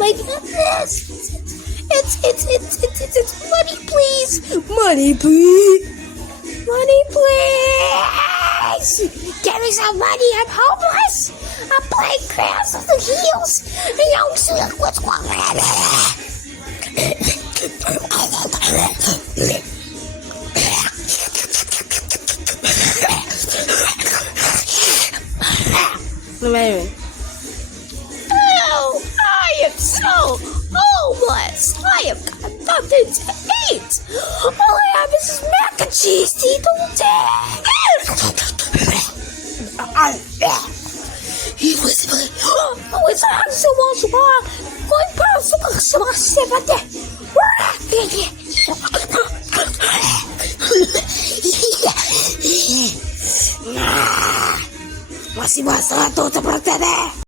my goodness. It's money, please. Money, please. Money, please. Give me some money. I'm homeless. I'm playing crabs with the heels. I don't see what's going on. Oh, I am so homeless. I have got nothing to eat. All I have is this mac and cheese to eat all day. Masih masalah tuh seperti ini.